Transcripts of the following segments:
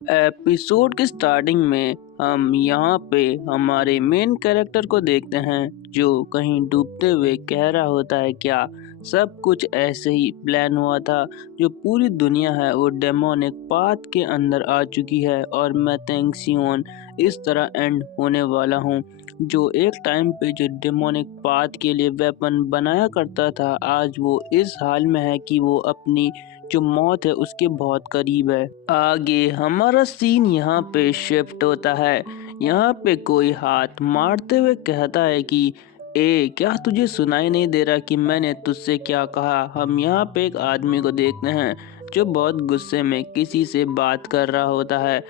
Episode के starting में हम यहाँ पे हमारे मेन कैरेक्टर को देखते हैं जो कहीं डूबते हुए कह रहा होता है क्या सब कुछ ऐसे ही प्लान हुआ था। जो पूरी दुनिया है वो डेमोनिक पाथ के अंदर आ चुकी है और मैं तेंगसियोन इस तरह एंड होने वाला हूँ। जो एक टाइम पे जो डेमोनिक पाथ के लिए वेपन बनाया करता था आज वो इस हाल में है कि वो अपनी जो मौत है उसके बहुत करीब है। आगे हमारा सीन यहाँ पे शिफ्ट होता है। यहाँ पे कोई हाथ मारते हुए कहता है कि ए क्या तुझे सुनाई नहीं दे रहा कि मैंने तुझसे क्या कहा। हम यहाँ पे एक आदमी को देखते हैं जो बहुत गुस्से में किसी से बात कर रहा होता है।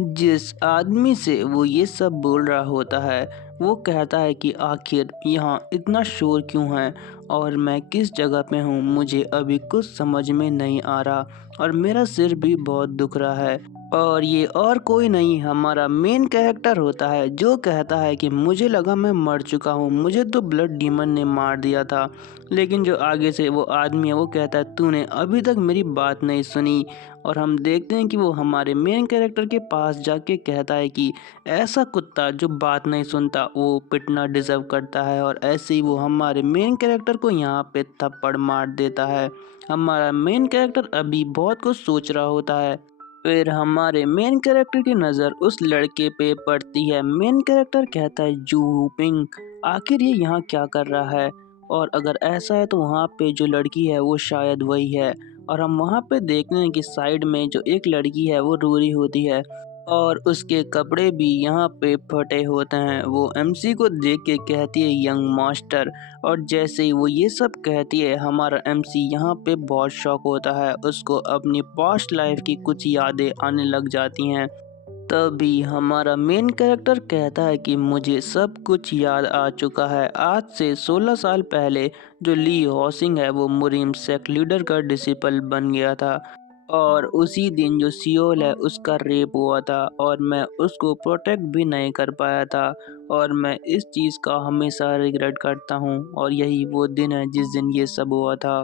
जिस आदमी से वो ये सब बोल रहा होता है वो कहता है कि आखिर यहाँ इतना शोर क्यों है और मैं किस जगह पे हूँ, मुझे अभी कुछ समझ में नहीं आ रहा और मेरा सिर भी बहुत दुख रहा है। और ये और कोई नहीं हमारा मेन कैरेक्टर होता है जो कहता है कि मुझे लगा मैं मर चुका हूँ, मुझे तो ब्लड डीमन ने मार दिया था। लेकिन जो आगे से वो आदमी है वो कहता है तूने अभी तक मेरी बात नहीं सुनी। और हम देखते हैं कि वो हमारे मेन कैरेक्टर के पास जाके कहता है कि ऐसा कुत्ता जो बात नहीं सुनता वो पिटना डिजर्व करता है। और ऐसे ही वो हमारे मेन कैरेक्टर को यहाँ पे थप्पड़ मार देता है। हमारा मेन कैरेक्टर अभी बहुत कुछ सोच रहा होता है। फिर हमारे मेन कैरेक्टर की नज़र उस लड़के पे पड़ती है। मेन कैरेक्टर कहता है जू पिंग आखिर ये यहाँ क्या कर रहा है, और अगर ऐसा है तो वहाँ पे जो लड़की है वो शायद वही है। और हम वहाँ पे देखते हैं कि साइड में जो एक लड़की है वो रो रही होती है और उसके कपड़े भी यहाँ पे फटे होते हैं। वो एमसी को देख के कहती है यंग मास्टर। और जैसे ही वो ये सब कहती है हमारा एमसी यहाँ पे बहुत शॉक होता है, उसको अपनी पास्ट लाइफ की कुछ यादें आने लग जाती हैं। तभी हमारा मेन कैरेक्टर कहता है कि मुझे सब कुछ याद आ चुका है। आज से 16 साल पहले जो ली हॉसिंग है वो मुरीम सेक्ट लीडर का डिसिपल बन गया था और उसी दिन जो सियोल है उसका रेप हुआ था और मैं उसको प्रोटेक्ट भी नहीं कर पाया था। और मैं इस चीज़ का हमेशा रिग्रेट करता हूँ और यही वो दिन है जिस दिन ये सब हुआ था।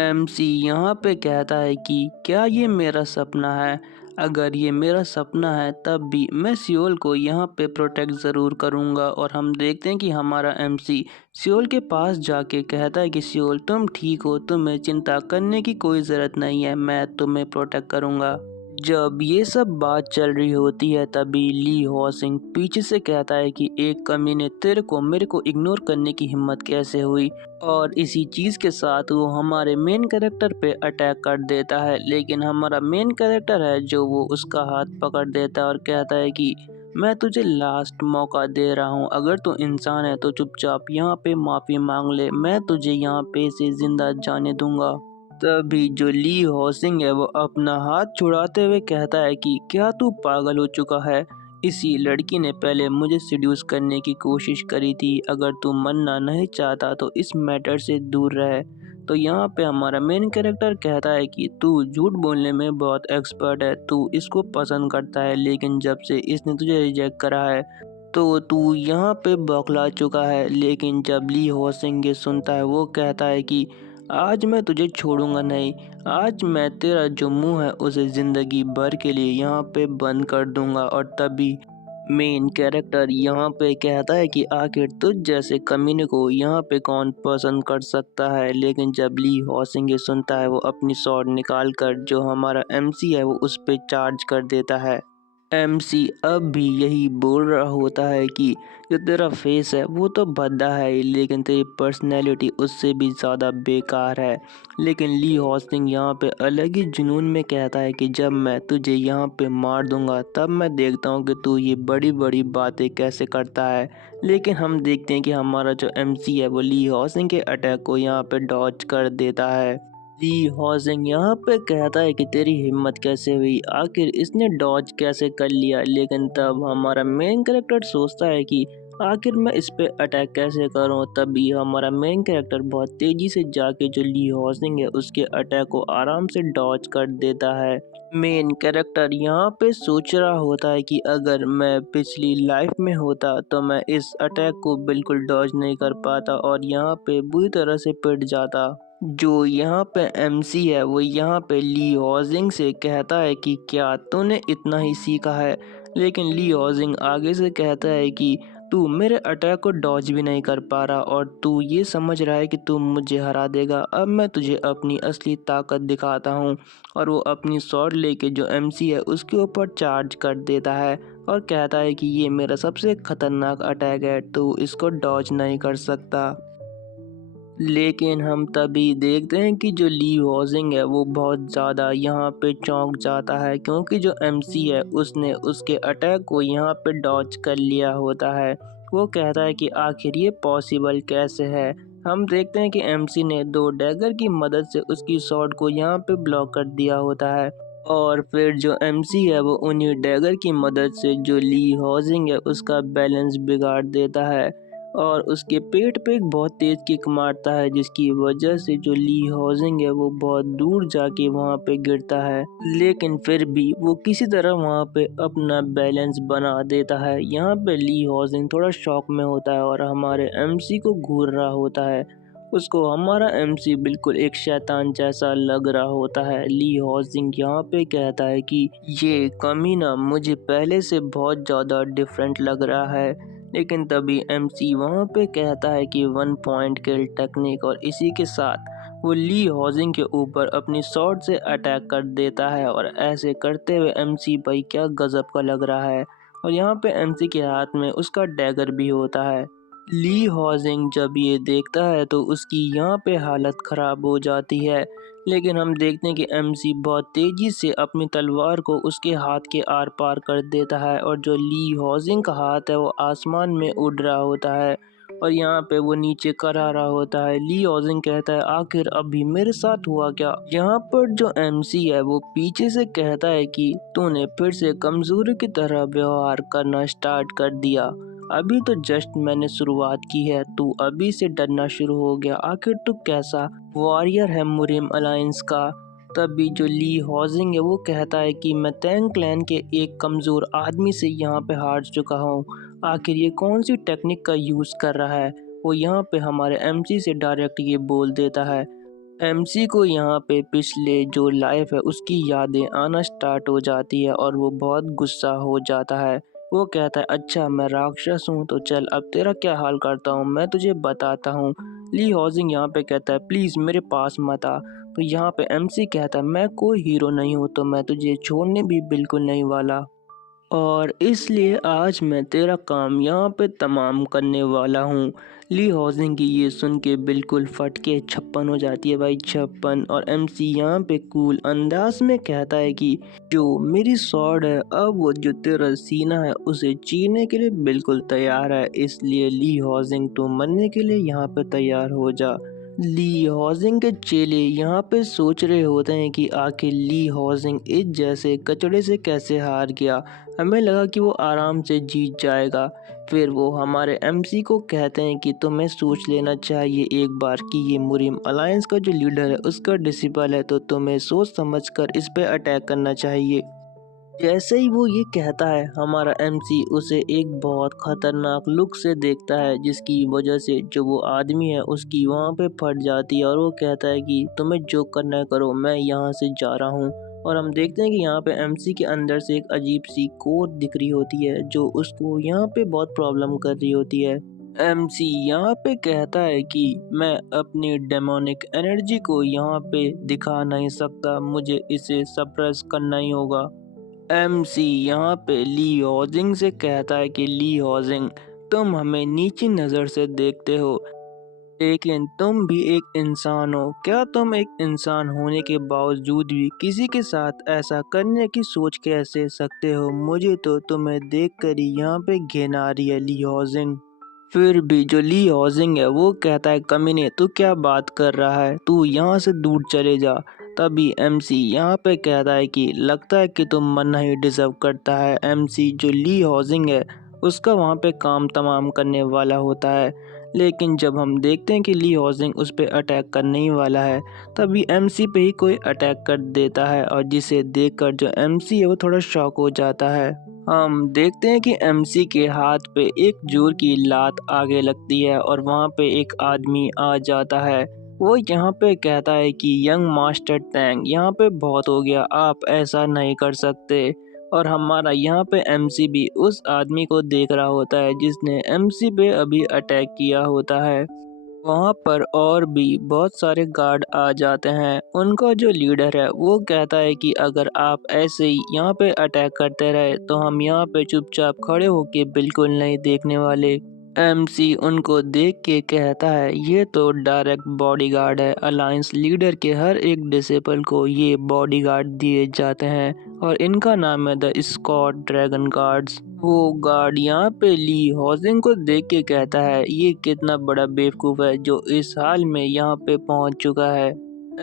एमसी यहाँ पे कहता है कि क्या ये मेरा सपना है। अगर ये मेरा सपना है तब भी मैं सियोल को यहाँ पे प्रोटेक्ट ज़रूर करूँगा। और हम देखते हैं कि हमारा एमसी सियोल के पास जाके कहता है कि सियोल तुम ठीक हो, तुम्हें चिंता करने की कोई ज़रूरत नहीं है, मैं तुम्हें प्रोटेक्ट करूँगा। जब ये सब बात चल रही होती है तभी ली हॉसिंग पीछे से कहता है कि एक कमी ने तेरे को मेरे को इग्नोर करने की हिम्मत कैसे हुई। और इसी चीज़ के साथ वो हमारे मेन कैरेक्टर पे अटैक कर देता है। लेकिन हमारा मेन कैरेक्टर है जो वो उसका हाथ पकड़ देता है और कहता है कि मैं तुझे लास्ट मौका दे रहा हूँ, अगर तू इंसान है तो चुपचाप यहाँ पे माफ़ी मांग ले, मैं तुझे यहाँ पे से ज़िंदा जाने दूंगा। तभी जो ली हॉसिंग है वो अपना हाथ छुड़ाते हुए कहता है कि क्या तू पागल हो चुका है। इसी लड़की ने पहले मुझे सिड्यूस करने की कोशिश करी थी, अगर तू मनना नहीं चाहता तो इस मैटर से दूर रहे। तो यहाँ पे हमारा मेन कैरेक्टर कहता है कि तू झूठ बोलने में बहुत एक्सपर्ट है, तू इसको पसंद करता है लेकिन जब से इसने तुझे रिजेक्ट करा है तो तू यहाँ पे बौखला चुका है। लेकिन जब ली हॉसिंग ये सुनता है वो कहता है कि आज मैं तुझे छोड़ूंगा नहीं, आज मैं तेरा जो मुंह है उसे जिंदगी भर के लिए यहाँ पे बंद कर दूंगा। और तभी मेन कैरेक्टर यहाँ पे कहता है कि आखिर तुझ जैसे कमीने को यहाँ पे कौन पसंद कर सकता है। लेकिन जब ली हॉसिंग ये सुनता है वो अपनी स्वॉर्ड निकाल कर जो हमारा एमसी है वो उस पे चार्ज कर देता है। एमसी अब भी यही बोल रहा होता है कि जो तेरा फेस है वो तो भद्दा है लेकिन तेरी पर्सनैलिटी उससे भी ज़्यादा बेकार है। लेकिन ली हॉस्टिंग यहाँ पे अलग ही जुनून में कहता है कि जब मैं तुझे यहाँ पे मार दूंगा तब मैं देखता हूँ कि तू ये बड़ी बड़ी बातें कैसे करता है। लेकिन हम देखते हैं कि हमारा जो एमसी है वो ली हॉस्टिंग के अटैक को यहाँ पे डॉज कर देता है। ली हॉजिंग यहाँ पे कहता है कि तेरी हिम्मत कैसे हुई, आखिर इसने डॉज कैसे कर लिया। लेकिन तब हमारा मेन कैरेक्टर सोचता है कि आखिर मैं इस पे अटैक कैसे करूं। तभी हमारा मेन कैरेक्टर बहुत तेजी से जाके जो ली हॉजिंग है उसके अटैक को आराम से डॉज कर देता है। मेन कैरेक्टर यहाँ पे सोच रहा होता है कि अगर मैं पिछली लाइफ में होता तो मैं इस अटैक को बिल्कुल डॉज नहीं कर पाता और यहाँ पे बुरी तरह से पिट जाता। जो यहाँ पे एमसी है वो यहाँ पे ली हॉजिंग से कहता है कि क्या तूने इतना ही सीखा है, लेकिन ली हॉजिंग आगे से कहता है कि तू मेरे अटैक को डॉज भी नहीं कर पा रहा और तू ये समझ रहा है कि तू मुझे हरा देगा। अब मैं तुझे अपनी असली ताकत दिखाता हूँ। और वो अपनी स्वॉर्ड लेके जो एमसी है उसके ऊपर चार्ज कर देता है और कहता है कि ये मेरा सबसे खतरनाक अटैक है, तू इसको डॉज नहीं कर सकता। लेकिन हम तभी देखते हैं कि जो ली हॉजिंग है वो बहुत ज़्यादा यहाँ पे चौंक जाता है, क्योंकि जो एमसी है उसने उसके अटैक को यहाँ पे डॉज कर लिया होता है। वो कहता है कि आखिर ये पॉसिबल कैसे है। हम देखते हैं कि एमसी ने दो डैगर की मदद से उसकी शॉट को यहाँ पे ब्लॉक कर दिया होता है। और फिर जो एमसी है वो उन्हीं डैगर की मदद से जो ली हॉजिंग है उसका बैलेंस बिगाड़ देता है और उसके पेट पे एक बहुत तेज किक मारता है, जिसकी वजह से जो ली हॉजिंग है वो बहुत दूर जाके वहाँ पे गिरता है। लेकिन फिर भी वो किसी तरह वहाँ पे अपना बैलेंस बना देता है। यहाँ पे ली हॉजिंग थोड़ा शॉक में होता है और हमारे एमसी को घूर रहा होता है। उसको हमारा एमसी बिल्कुल एक शैतान जैसा लग रहा होता है। ली हॉजिंग यहाँ पे कहता है कि ये कमीना मुझे पहले से बहुत ज़्यादा डिफरेंट लग रहा है। लेकिन तभी एमसी वहाँ पे कहता है कि 1 पॉइंट किल टेक्निक, और इसी के साथ वो ली हॉजिंग के ऊपर अपनी स्वॉर्ड से अटैक कर देता है। और ऐसे करते हुए एमसी भाई क्या गजब का लग रहा है। और यहाँ पे एमसी के हाथ में उसका डैगर भी होता है। ली हॉजिंग जब ये देखता है तो उसकी यहाँ पे हालत ख़राब हो जाती है। लेकिन हम देखते हैं कि एमसी बहुत तेज़ी से अपनी तलवार को उसके हाथ के आर पार कर देता है और जो ली हॉजिंग का हाथ है वो आसमान में उड़ रहा होता है और यहाँ पे वो नीचे करा रहा होता है। ली हॉजिंग कहता है आखिर अभी मेरे साथ हुआ क्या। यहाँ पर जो एमसी है वो पीछे से कहता है कि तूने फिर से कमजोरी की तरह व्यवहार करना स्टार्ट कर दिया। अभी तो जस्ट मैंने शुरुआत की है, तू अभी से डरना शुरू हो गया। आखिर तू कैसा वॉरियर है मुरिम अलायंस का। तभी जो ली हॉजिंग है वो कहता है कि मैं टैंग क्लैन के एक कमज़ोर आदमी से यहाँ पे हार चुका हूँ। आखिर ये कौन सी टेक्निक का यूज़ कर रहा है। वो यहाँ पे हमारे एमसी से डायरेक्ट ये बोल देता है। एमसी को यहाँ पे पिछले जो लाइफ है उसकी यादें आना स्टार्ट हो जाती है और वो बहुत गुस्सा हो जाता है। वो कहता है अच्छा मैं राक्षस हूँ तो चल अब तेरा क्या हाल करता हूँ, मैं तुझे बताता हूँ। ली हॉजिंग यहाँ पे कहता है प्लीज़ मेरे पास मत आ। तो यहाँ पे एमसी कहता है मैं कोई हीरो नहीं हूँ तो मैं तुझे छोड़ने भी बिल्कुल नहीं वाला, और इसलिए आज मैं तेरा काम यहाँ पे तमाम करने वाला हूँ। ली हॉजिंग की ये सुन के बिल्कुल फट के छप्पन हो जाती है भाई, छप्पन। और एमसी यहाँ पे कूल अंदाज में कहता है कि जो मेरी स्वॉर्ड है अब वो जो तेरा सीना है उसे चीरने के लिए बिल्कुल तैयार है, इसलिए ली हॉजिंग तू मरने के लिए यहाँ पे तैयार हो जा। ली हॉजिंग के चेले यहाँ पे सोच रहे होते हैं कि आखिर ली हॉजिंग इस जैसे कचड़े से कैसे हार गया। हमें लगा कि वो आराम से जीत जाएगा। फिर वो हमारे एमसी को कहते हैं कि तुम्हें सोच लेना चाहिए एक बार कि ये मुरिम अलायंस का जो लीडर है उसका डिसिपल है, तो तुम्हें सोच समझकर इस पे अटैक करना चाहिए। जैसे ही वो ये कहता है हमारा एमसी उसे एक बहुत खतरनाक लुक से देखता है, जिसकी वजह से जो वो आदमी है उसकी वहाँ पे फट जाती है और वो कहता है कि तुम्हें जो करना है करो, मैं यहाँ से जा रहा हूँ। और हम देखते हैं कि यहाँ पे एमसी के अंदर से एक अजीब सी कोड दिख रही होती है जो उसको यहाँ पे बहुत प्रॉब्लम कर रही होती है। एमसी यहाँ पे कहता है कि मैं अपनी डेमोनिक एनर्जी को यहाँ पे दिखा नहीं सकता, मुझे इसे सप्रेस करना ही होगा। एमसी यहाँ पे ली हॉजिंग से कहता है कि ली हॉजिंग तुम हमें नीची नज़र से देखते हो, लेकिन तुम भी एक इंसान हो। क्या तुम एक इंसान होने के बावजूद भी किसी के साथ ऐसा करने की सोच कैसे सकते हो। मुझे तो तुम्हें देखकर ही यहाँ पे घिन आ रही है ली हॉजिंग। फिर भी जो ली हॉजिंग है वो कहता है कमीने तू क्या बात कर रहा है, तू यहाँ से दूर चले जा। तभी एमसी यहाँ पे कहता है कि लगता है कि तुम मरना ही डिजर्व करता है। एमसी जो ली हॉजिंग है उसका वहाँ पे काम तमाम करने वाला होता है, लेकिन जब हम देखते हैं कि ली हॉजिंग उस पर अटैक करने ही वाला है तभी एमसी पे ही कोई अटैक कर देता है, और जिसे देखकर जो एमसी है वो थोड़ा शॉक हो जाता है। हम देखते हैं कि एमसी के हाथ पे एक जोर की लात आगे लगती है और वहाँ पे एक आदमी आ जाता है। वो यहाँ पे कहता है कि यंग मास्टर टैंग यहाँ पे बहुत हो गया, आप ऐसा नहीं कर सकते। और हमारा यहाँ पे एमसी भी उस आदमी को देख रहा होता है जिसने एमसी पे अभी अटैक किया होता है। वहाँ पर और भी बहुत सारे गार्ड आ जाते हैं। उनका जो लीडर है वो कहता है कि अगर आप ऐसे ही यहाँ पे अटैक करते रहे तो हम यहाँ पे चुपचाप खड़े होके बिल्कुल नहीं देखने वाले। एमसी उनको देख के कहता है ये तो डायरेक्ट बॉडीगार्ड है, अलायंस लीडर के हर एक डिसेबल को ये बॉडीगार्ड दिए जाते हैं और इनका नाम है द स्कॉट ड्रैगन गार्ड्स। वो गार्ड यहाँ पे ली हॉजिंग को देख के कहता है ये कितना बड़ा बेवकूफ़ है जो इस हाल में यहाँ पे पहुँच चुका है।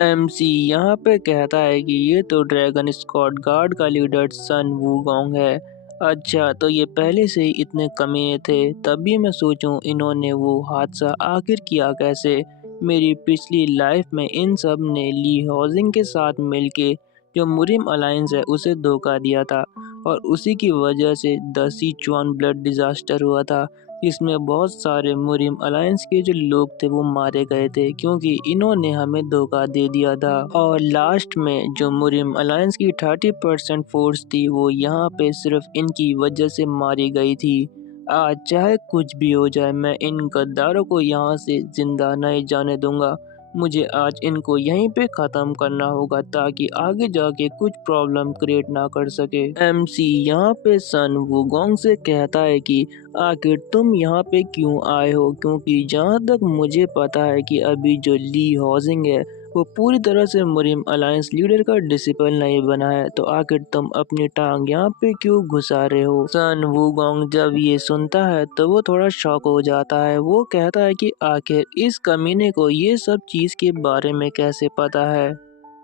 एमसी यहाँ पे कहता है कि ये तो ड्रैगन स्क्वाड गार्ड का लीडर सन वूगोंग है। अच्छा, तो ये पहले से ही इतने कमीने थे, तभी मैं सोचूं इन्होंने वो हादसा आखिर किया कैसे। मेरी पिछली लाइफ में इन सब ने ली हाउसिंग के साथ मिलके जो मुरिम अलायंस है उसे धोखा दिया था और उसी की वजह से द सिचुआन ब्लड डिजास्टर हुआ था, इसमें बहुत सारे मुरिम अलायंस के जो लोग थे वो मारे गए थे क्योंकि इन्होंने हमें धोखा दे दिया था। और लास्ट में जो मुरिम अलायंस की 30% फोर्स थी वो यहाँ पे सिर्फ इनकी वजह से मारी गई थी। आज चाहे कुछ भी हो जाए मैं इन गद्दारों को यहाँ से जिंदा नहीं जाने दूंगा। मुझे आज इनको यहीं पे ख़त्म करना होगा ताकि आगे जाके कुछ प्रॉब्लम क्रिएट ना कर सके। एमसी यहाँ पे सन वुगोंग से कहता है कि आखिर तुम यहाँ पे क्यों आए हो, क्योंकि जहाँ तक मुझे पता है कि अभी जो ली हाउसिंग है वो पूरी तरह से मुरिम अलायंस लीडर का डिसिपल नहीं बना है, तो आखिर तुम अपनी टांग यहाँ पे क्यों घुसा रहे हो। सन वूगोंग जब ये सुनता है तो वो थोड़ा शॉक हो जाता है। वो कहता है कि आखिर इस कमीने को ये सब चीज़ के बारे में कैसे पता है।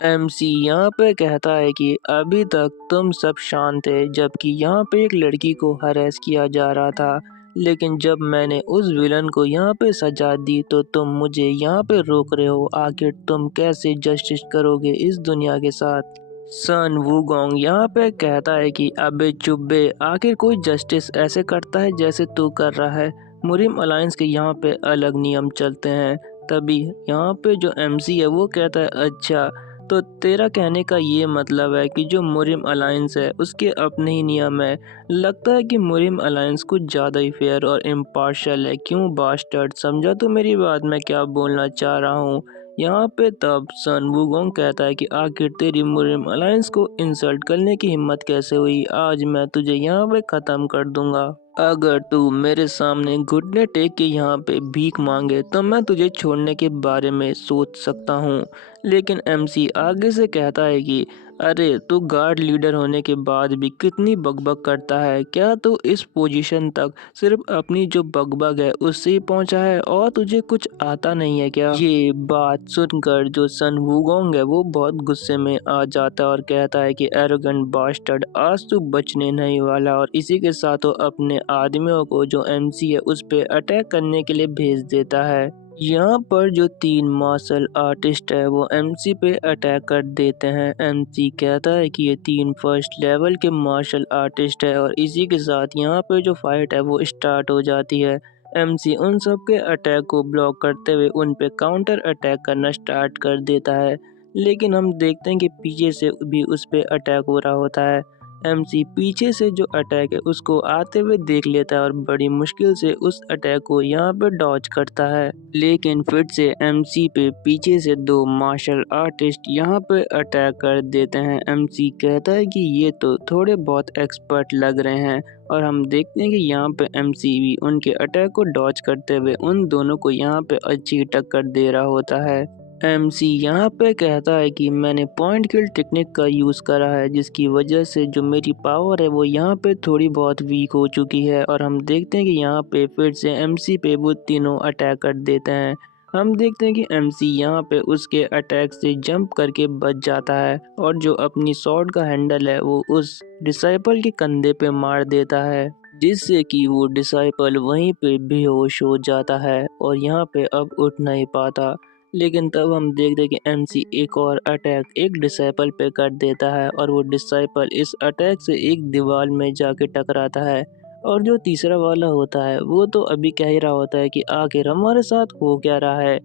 एमसी यहाँ पे कहता है कि अभी तक तुम सब शांत थे जबकि यहाँ पे एक लड़की को हरेस किया जा रहा था, लेकिन जब मैंने उस विलन को यहाँ पे सजा दी तो तुम मुझे यहाँ पे रोक रहे हो। आखिर तुम कैसे जस्टिस करोगे इस दुनिया के साथ। सन वूगोंग यहाँ पे कहता है कि अबे चुप बे, आखिर कोई जस्टिस ऐसे करता है जैसे तू कर रहा है। मुरिम अलायंस के यहाँ पे अलग नियम चलते हैं। तभी यहाँ पे जो एमसी है वो कहता है अच्छा, तो तेरा कहने का ये मतलब है कि जो मुरिम अलायंस है उसके अपने ही नियम है। लगता है कि मुरिम अलायंस कुछ ज़्यादा ही फेयर और इम्पार्शियल है। क्यों बास्टर्ड, समझा तो मेरी बात मैं क्या बोलना चाह रहा हूँ। यहाँ पे तब सन वूगोंग कहता है कि आखिर तेरी मुरिम अलायंस को इंसल्ट करने की हिम्मत कैसे हुई, आज मैं तुझे यहाँ पे ख़त्म कर दूंगा। अगर तू मेरे सामने घुटने टेक के यहाँ पे भीख मांगे तो मैं तुझे छोड़ने के बारे में सोच सकता हूँ। लेकिन एमसी आगे से कहता है कि अरे तू गार्ड लीडर होने के बाद भी कितनी बकबक करता है, क्या तू इस पोजीशन तक सिर्फ अपनी जो बकबक है उससे ही पहुंचा है और तुझे कुछ आता नहीं है क्या। ये बात सुनकर जो सन वूगोंग है वो बहुत गुस्से में आ जाता है और कहता है कि एरोगेंट बास्टर्ड, आज तू बचने नहीं वाला। और इसी के साथ वो अपने आदमियों को जो एमसी है उस पे अटैक करने के लिए भेज देता है। यहाँ पर जो 3 मार्शल आर्टिस्ट है वो एमसी पे अटैक कर देते हैं। एमसी कहता है कि ये 3 फर्स्ट लेवल के मार्शल आर्टिस्ट है और इसी के साथ यहाँ पे जो फाइट है वो स्टार्ट हो जाती है। एमसी उन सब के अटैक को ब्लॉक करते हुए उन पे काउंटर अटैक करना स्टार्ट कर देता है, लेकिन हम देखते हैं कि पीछे से भी उस पे अटैक हो रहा होता है। एमसी पीछे से जो अटैक है उसको आते हुए देख लेता है और बड़ी मुश्किल से उस अटैक को यहाँ पे डॉज करता है, लेकिन फिर से एमसी पे पीछे से 2 मार्शल आर्टिस्ट यहाँ पे अटैक कर देते हैं। एमसी कहता है कि ये तो थोड़े बहुत एक्सपर्ट लग रहे हैं और हम देखते हैं कि यहाँ पे एमसी भी उनके अटैक को डॉज करते हुए उन दोनों को यहाँ पे अच्छी टक्कर दे रहा होता है। एमसी यहाँ पे कहता है कि मैंने पॉइंट किल टेक्निक का यूज़ करा है जिसकी वजह से जो मेरी पावर है वो यहाँ पे थोड़ी बहुत वीक हो चुकी है और हम देखते हैं कि यहाँ पे फिर से एमसी पे वो तीनों अटैक कर देते हैं। हम देखते हैं कि एमसी यहाँ पे उसके अटैक से जंप करके बच जाता है और जो अपनी स्वॉर्ड का हैंडल है वो उस डिसाइपल के कंधे पे मार देता है, जिससे कि वो डिसाइपल वहीं पे बेहोश हो जाता है और यहाँ पे अब उठ नहीं पाता। लेकिन तब हम देखते हैं कि एमसी एक और अटैक एक डिसाइपल पे कर देता है और वो डिसाइपल इस अटैक से एक दीवार में जाके टकराता है। और जो तीसरा वाला होता है वो तो अभी कह ही रहा होता है कि आखिर हमारे साथ हो क्या रहा है।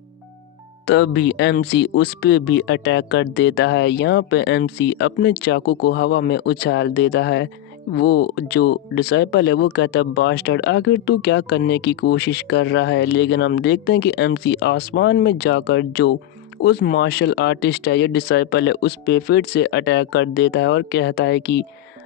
तभी एमसी उस पे भी अटैक कर देता है। यहाँ पे एमसी अपने चाकू को हवा में उछाल देता है। वो जो डिसाइपल है वो कहता है, बास्टर्ड आखिर तू क्या करने की कोशिश कर रहा है। लेकिन हम देखते हैं कि एमसी आसमान में जाकर जो उस मार्शल आर्टिस्ट है या डिसाइपल है उस पे फिर से अटैक कर देता है और कहता है कि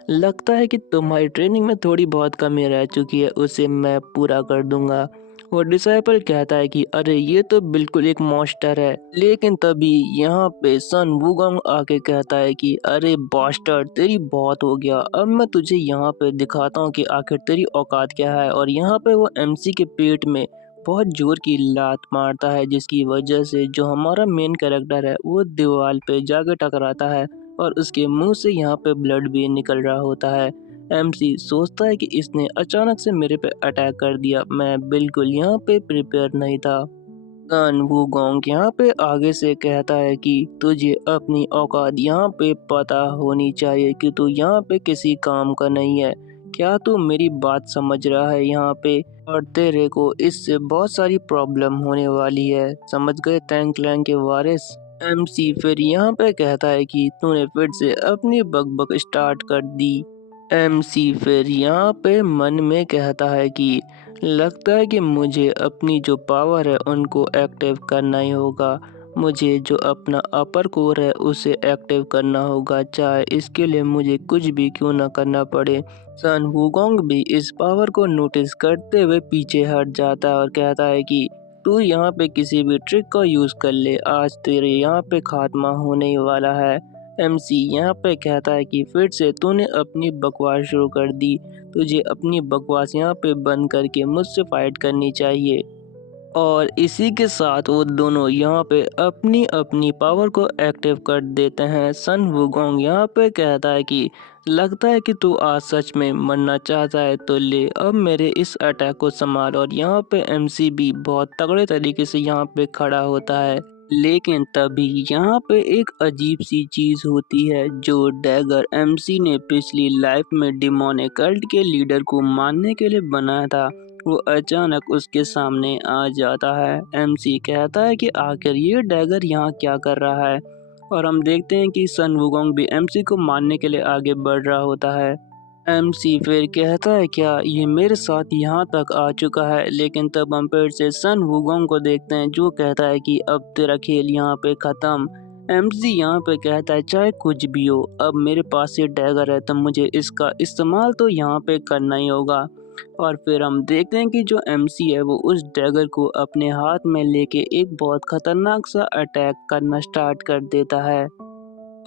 लगता है कि तुम्हारी ट्रेनिंग में थोड़ी बहुत कमी रह चुकी है, उसे मैं पूरा कर दूंगा। वो डिसाइपल कहता है कि अरे ये तो बिल्कुल एक मॉन्स्टर है। लेकिन तभी यहाँ पे सन वुगोंग आके कहता है कि अरे बास्टर्ड तेरी बहुत हो गया, अब मैं तुझे यहाँ पे दिखाता हूँ कि आखिर तेरी औकात क्या है। और यहाँ पे वो एमसी के पेट में बहुत जोर की लात मारता है, जिसकी वजह से जो हमारा मेन कैरेक्टर है वो दीवार पे जाके टकराता है और उसके मुंह से यहाँ पे ब्लड भी निकल रहा होता है। एमसी सोचता है कि इसने अचानक से मेरे पे अटैक कर दिया, मैं बिल्कुल यहाँ पे प्रिपेयर नहीं था। सन वूगोंग यहाँ पे आगे से कहता है कि तुझे अपनी औकात यहाँ पे पता होनी चाहिए कि तू यहाँ पे किसी काम का नहीं है। क्या तू मेरी बात समझ रहा है यहाँ पे? और तेरे को इससे बहुत सारी प्रॉब्लम होने वाली है, समझ गए टैंग क्लैंग के वारिस? एमसी फिर यहाँ पे कहता है कि तूने फिर से अपनी बकबक स्टार्ट कर दी। एमसी फिर यहाँ पे मन में कहता है कि लगता है कि मुझे अपनी जो पावर है उनको एक्टिव करना ही होगा। मुझे जो अपना अपर कोर है उसे एक्टिव करना होगा, चाहे इसके लिए मुझे कुछ भी क्यों ना करना पड़े। सन वुगोंग भी इस पावर को नोटिस करते हुए पीछे हट जाता है और कहता है कि तू यहाँ पे किसी भी ट्रिक का यूज कर ले, आज तेरे यहाँ पे खात्मा होने ही वाला है। एमसी यहाँ पे कहता है कि फिर से तूने अपनी बकवास शुरू कर दी, तुझे अपनी बकवास यहाँ पे बंद करके मुझसे फाइट करनी चाहिए। और इसी के साथ वो दोनों यहाँ पे अपनी अपनी पावर को एक्टिव कर देते हैं। सन वुगोंग यहाँ पे कहता है कि लगता है कि तू आज सच में मरना चाहता है, तो ले अब मेरे इस अटैक को संभाल। और यहाँ पे एमसी भी बहुत तगड़े तरीके से यहाँ पे खड़ा होता है। लेकिन तभी यहाँ पे एक अजीब सी चीज होती है, जो डैगर एमसी ने पिछली लाइफ में डिमोनिक कल्ट के लीडर को मारने के लिए बनाया था, वो अचानक उसके सामने आ जाता है। एमसी कहता है कि आखिर ये डैगर यहाँ क्या कर रहा है। और हम देखते हैं कि सन वुगोंग भी एमसी को मारने के लिए आगे बढ़ रहा होता है। एमसी फिर कहता है क्या ये मेरे साथ यहाँ तक आ चुका है। लेकिन तब हम फिर से सन वुगोंग को देखते हैं, जो कहता है कि अब तेरा खेल यहाँ पे खत्म। एमसी यहाँ पे कहता है चाहे कुछ भी हो, अब मेरे पास ये डैगर है तो मुझे इसका इस्तेमाल तो यहाँ पे करना ही होगा। और फिर हम देखते हैं कि जो एमसी है वो उस डैगर को अपने हाथ में लेके एक बहुत खतरनाक सा अटैक करना स्टार्ट कर देता है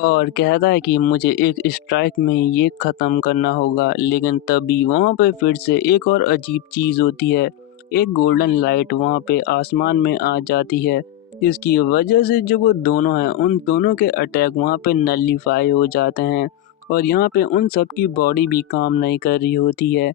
और कहता है कि मुझे एक स्ट्राइक में ये ख़त्म करना होगा। लेकिन तभी वहाँ पे फिर से एक और अजीब चीज़ होती है, एक गोल्डन लाइट वहाँ पे आसमान में आ जाती है, जिसकी वजह से जो वो दोनों हैं उन दोनों के अटैक वहाँ पे नलीफाई हो जाते हैं और यहाँ पे उन सब की बॉडी भी काम नहीं कर रही होती है।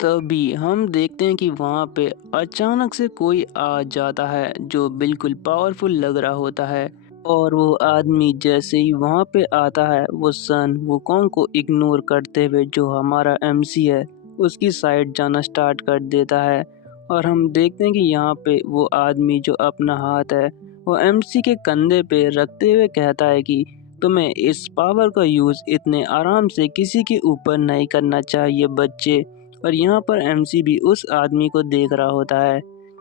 तभी हम देखते हैं कि वहाँ पे अचानक से कोई आ जाता है जो बिल्कुल पावरफुल लग रहा होता है। और वो आदमी जैसे ही वहाँ पे आता है वो सन वुकोंग को इग्नोर करते हुए जो हमारा एमसी है उसकी साइड जाना स्टार्ट कर देता है। और हम देखते हैं कि यहाँ पे वो आदमी जो अपना हाथ है वो एमसी के कंधे पे रखते हुए कहता है कि तुम्हें इस पावर का यूज़ इतने आराम से किसी के ऊपर नहीं करना चाहिए बच्चे। और यहाँ पर एमसी भी उस आदमी को देख रहा होता है,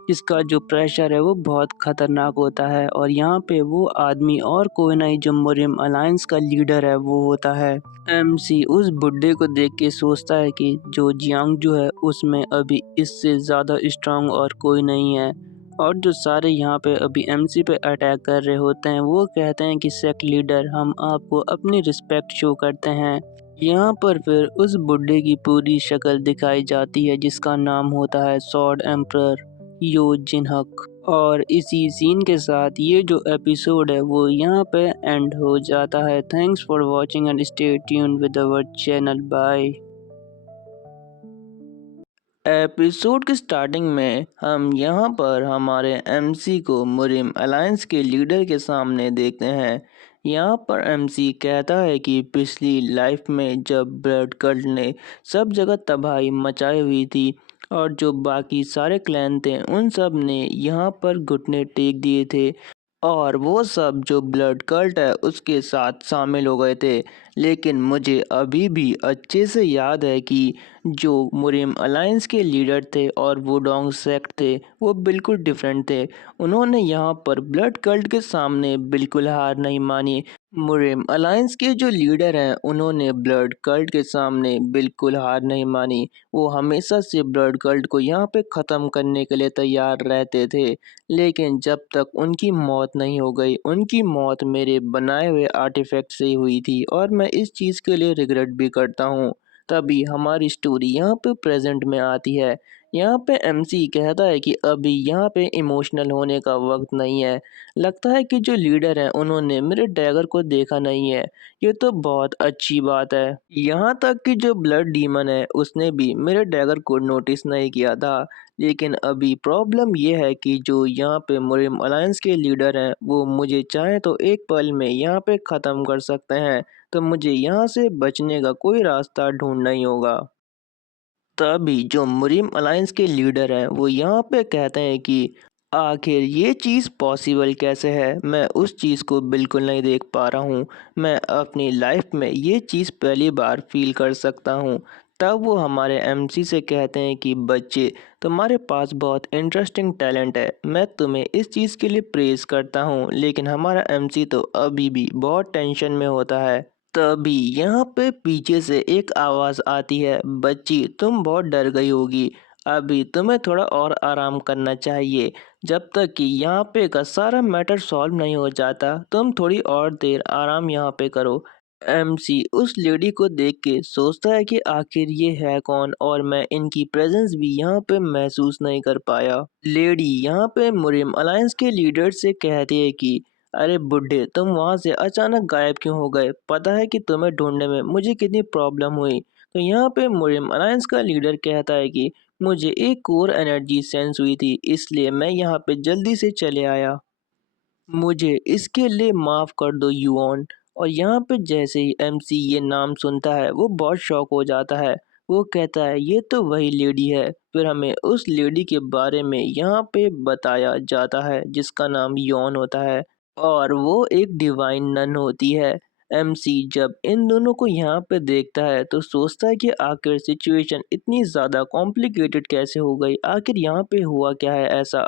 इसका जो प्रेशर है वो बहुत खतरनाक होता है। और यहाँ पे वो आदमी और कोई नहीं जो मुरिम अलायंस का लीडर है वो होता है। एमसी उस बुड्ढे को देख के सोचता है कि जो जियांग जो है उसमें अभी इससे ज़्यादा स्ट्रांग और कोई नहीं है। और जो सारे यहाँ पे अभी एमसी पे अटैक कर रहे होते हैं वो कहते हैं कि सेक्ट लीडर हम आपको अपनी रिस्पेक्ट शो करते हैं। यहाँ पर फिर उस बुड्ढे की पूरी शक्ल दिखाई जाती है जिसका नाम होता है सॉर्ड एम्परर यो जिनहक। और इसी सीन के साथ ये जो एपिसोड है वो यहाँ पे एंड हो जाता है। Thanks for watching and stay tuned with our channel. Bye. Episode की स्टार्टिंग में हम यहाँ पर हमारे एमसी को मुरिम अलायंस के लीडर के सामने देखते हैं। यहाँ पर एमसी कहता है कि पिछली लाइफ में जब ब्लड कल्ट ने सब जगह तबाही मचाई हुई थी और जो बाकी सारे क्लैन थे उन सब ने यहाँ पर घुटने टेक दिए थे। और वो सब जो ब्लड कल्ट है उसके साथ शामिल हो गए थे। लेकिन मुझे अभी भी अच्छे से याद है कि जो मुरिम अलायंस के लीडर थे और वुडोंग सेक्ट थे वो बिल्कुल डिफरेंट थे। उन्होंने यहाँ पर ब्लड कल्ट के सामने बिल्कुल हार नहीं मानी। मुरिम अलायंस के जो लीडर हैं उन्होंने ब्लड कल्ट के सामने बिल्कुल हार नहीं मानी। वो हमेशा से ब्लड कल्ट को यहाँ पे ख़त्म करने के लिए तैयार रहते थे। लेकिन जब तक उनकी मौत नहीं हो गई, उनकी मौत मेरे बनाए हुए आर्टिफैक्ट से ही हुई थी और मैं इस चीज़ के लिए रिग्रेट भी करता हूँ। तभी हमारी स्टोरी यहाँ पे प्रेजेंट में आती है। यहाँ पे एमसी कहता है कि अभी यहाँ पे इमोशनल होने का वक्त नहीं है। लगता है कि जो लीडर हैं उन्होंने मेरे डैगर को देखा नहीं है। ये तो बहुत अच्छी बात है। यहाँ तक कि जो ब्लड डीमन है उसने भी मेरे डैगर को नोटिस नहीं किया था। लेकिन अभी प्रॉब्लम ये है कि जो यहाँ पे मुरिम अलायंस के लीडर हैं वो मुझे चाहे तो एक पल में यहाँ पे ख़त्म कर सकते हैं। तो मुझे यहाँ से बचने का कोई रास्ता ढूंढना ही होगा। तभी जो मुरिम अलायंस के लीडर हैं वो यहाँ पे कहते हैं कि आखिर ये चीज़ पॉसिबल कैसे है। मैं उस चीज़ को बिल्कुल नहीं देख पा रहा हूँ। मैं अपनी लाइफ में ये चीज़ पहली बार फील कर सकता हूँ। तब वो हमारे एमसी से कहते हैं कि बच्चे, तुम्हारे पास बहुत इंटरेस्टिंग टैलेंट है। मैं तुम्हें इस चीज़ के लिए प्रेज़ करता हूँ। लेकिन हमारा एमसी तो अभी भी बहुत टेंशन में होता है। तभी यहाँ पे पीछे से एक आवाज़ आती है, बच्ची तुम बहुत डर गई होगी। अभी तुम्हें थोड़ा और आराम करना चाहिए। जब तक कि यहाँ पे का सारा मैटर सॉल्व नहीं हो जाता तुम थोड़ी और देर आराम यहाँ पे करो। एमसी उस लेडी को देख के सोचता है कि आखिर ये है कौन और मैं इनकी प्रेजेंस भी यहाँ पे महसूस नहीं कर पाया। लेडी यहाँ पे मुरिम अलायंस के लीडर से कहती है कि अरे बुड्ढे, तुम वहां से अचानक गायब क्यों हो गए? पता है कि तुम्हें ढूंढने में मुझे कितनी प्रॉब्लम हुई। तो यहाँ पे मुरिम अलायंस का लीडर कहता है कि मुझे एक कोर एनर्जी सेंस हुई थी, इसलिए मैं यहाँ पे जल्दी से चले आया। मुझे इसके लिए माफ़ कर दो युआन। और यहाँ पे जैसे ही एमसी ये नाम सुनता है वो बहुत शॉक हो जाता है। वो कहता है ये तो वही लेडी है। फिर हमें उस लेडी के बारे में यहाँ पे बताया जाता है जिसका नाम यॉन होता है और वो एक डिवाइन नन होती है। एमसी जब इन दोनों को यहाँ पे देखता है तो सोचता है कि आखिर सिचुएशन इतनी ज़्यादा कॉम्प्लिकेटेड कैसे हो गई, आखिर यहाँ पे हुआ क्या है ऐसा।